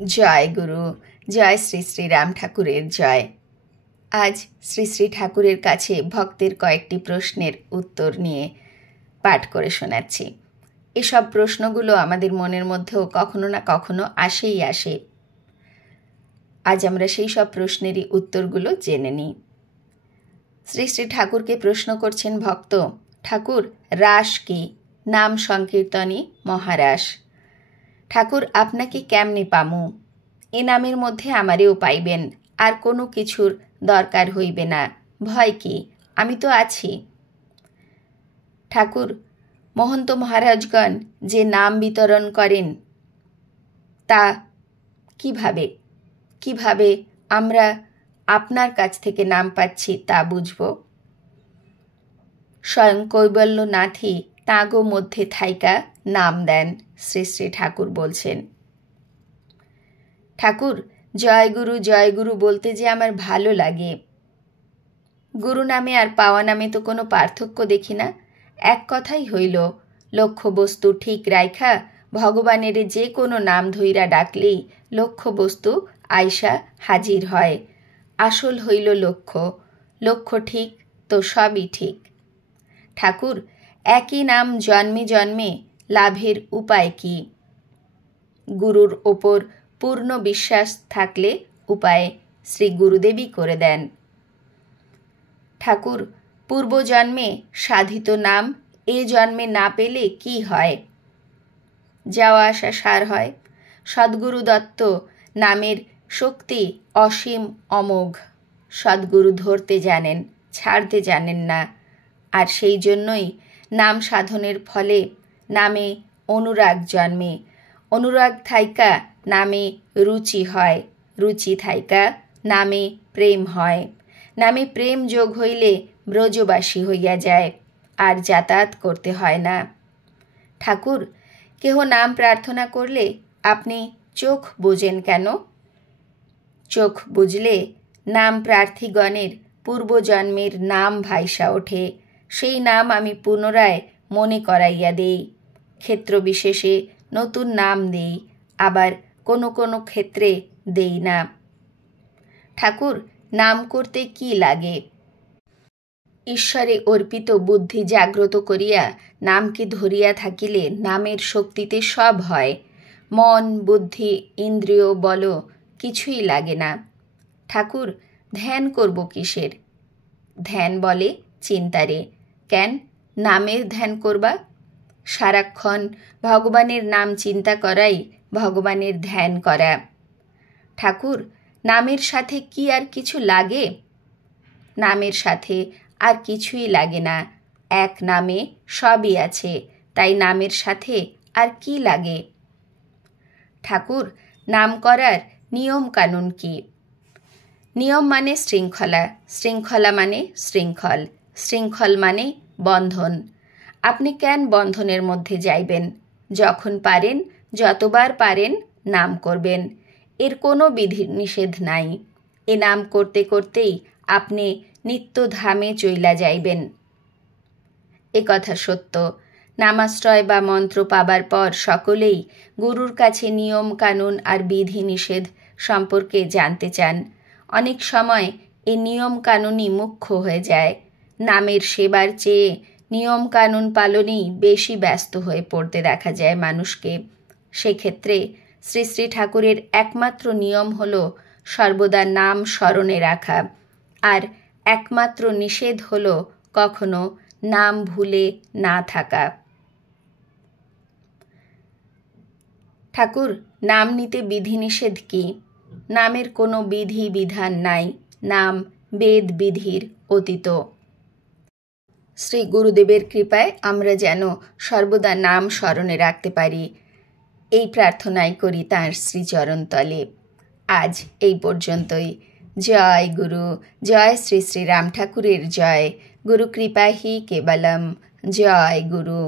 জয় গুরু, জয় শ্রী শ্রী রাম ঠাকুরের জয়। আজ শ্রী শ্রী ঠাকুরের কাছে ভক্তের কয়েকটি প্রশ্নের উত্তর নিয়ে পাঠ করে শোনাচ্ছি। এসব প্রশ্নগুলো আমাদের মনের মধ্যেও কখনো না কখনো আসে। আজ আমরা সেই সব প্রশ্নেরই উত্তরগুলো জেনে নিই। শ্রী শ্রী ঠাকুরকে প্রশ্ন করছেন ভক্ত, ঠাকুর রাস কি? নাম সংকীর্তনই মহারাস। ঠাকুর আপনাকে কেমনে পামু? এ নামের মধ্যে আমারেও পাইবেন, আর কোনো কিছুর দরকার হইবে না। ভয় কি? আমি তো আছি। ঠাকুর মহন্ত মহারাজগণ যে নাম বিতরণ করেন তা কিভাবে আমরা আপনার কাছ থেকে নাম পাচ্ছি তা বুঝব? স্বয়ং কৈবল্যনাথই তাঁগো মধ্যে থাইকা নাম দেন, শ্রী শ্রী ঠাকুর বলছেন। ঠাকুর জয় গুরু বলতে যে আমার ভালো লাগে। গুরু নামে আর পাওয়া নামে তো কোনো পার্থক্য দেখি না। এক কথাই হইল, লক্ষ্যবস্তু ঠিক রাইখা ভগবানের যে কোনো নাম ধইরা ডাকলেই লক্ষ্যবস্তু আইসা হাজির হয়। আসল হইল লক্ষ্য ঠিক তো সবই ঠিক। ঠাকুর একই নাম জন্মে জন্মে লাভের উপায় কি? গুরুর ওপর পূর্ণ বিশ্বাস থাকলে উপায় শ্রী গুরুদেবই করে দেন। ঠাকুর পূর্বজন্মে সাধিত নাম এ জন্মে না পেলে কি হয়? যাওয়া আসা সার হয়। সদ্গুরু দত্ত নামের শক্তি অসীম অমোঘ। সদ্গুরু ধরতে জানেন, ছাড়তে জানেন না। আর সেই জন্যই নাম সাধনের ফলে নামে অনুরাগ জন্মে। অনুরাগ থাইকা নামে রুচি হয়, রুচি থাইকা নামে প্রেম হয়। নামে প্রেম যোগ হইলে ব্রজবাসী হইয়া যায়, আর যাতায়াত করতে হয় না। ঠাকুর কেহ নাম প্রার্থনা করলে আপনি চোখ বোঝেন কেন? চোখ বুঝলে নাম প্রার্থীগণের পূর্বজন্মের নাম ভাইসা ওঠে। সেই নাম আমি পুনরায় মনে করাইয়া দেই। ক্ষেত্র বিশেষে নতুন নাম দেই, আবার কোনো কোনো ক্ষেত্রে দেই না। ঠাকুর নাম করতে কি লাগে? ঈশ্বরে অর্পিত বুদ্ধি জাগ্রত করিয়া নামকে ধরিয়া থাকিলে নামের শক্তিতে সব হয়। মন, বুদ্ধি, ইন্দ্রিয় বল কিছুই লাগে না। ঠাকুর ধ্যান করব কিসের? ধ্যান বলে চিন্তারে। কেন নামের ধ্যান করবা? সারাক্ষণ ভগবানের নাম চিন্তা করাই ভগবানের ধ্যান করা। ঠাকুর নামের সাথে কি আর কিছু লাগে? নামের সাথে আর কিছুই লাগে না। এক নামে সবই আছে, তাই নামের সাথে আর কি লাগে? ঠাকুর নাম করার নিয়ম কানুন কি? নিয়ম মানে শৃঙ্খলা, শৃঙ্খলা মানে শৃঙ্খল, শৃঙ্খল মানে বন্ধন। আপনি কেন বন্ধনের মধ্যে যাইবেন? যখন পারেন, যতবার পারেন নাম করবেন। এর কোনো বিধি নিষেধ নাই। এ নাম করতে করতেই আপনি নিত্য ধামে চইলা যাইবেন। এ কথা সত্য। নামাশ্রয় বা মন্ত্র পাবার পর সকলেই গুরুর কাছে নিয়ম কানুন আর বিধি নিষেধ সম্পর্কে জানতে চান। অনেক সময় এ নিয়ম কানুনই মুখ্য হয়ে যায়। নামের সেবার চেয়ে নিয়ম কানুন পালনেই বেশি ব্যস্ত হয়ে পড়তে দেখা যায় মানুষকে। সেক্ষেত্রে শ্রী শ্রী ঠাকুরের একমাত্র নিয়ম হল সর্বদা নাম স্মরণে রাখা, আর একমাত্র নিষেধ হল কখনো নাম ভুলে না থাকা। ঠাকুর নাম নিতে বিধিনিষেধ কি? নামের কোনো বিধি বিধান নাই। নাম বেদ বিধির অতীত। শ্রী গুরুদেবের কৃপায় আমরা যেন সর্বদা নাম স্মরণে রাখতে পারি, এই প্রার্থনাই করি তাঁর শ্রীচরণ তলে। আজ এই পর্যন্তই। জয় গুরু, জয় শ্রী শ্রী রাম ঠাকুরের জয়। গুরু কৃপা হি কেবলম। জয় গুরু।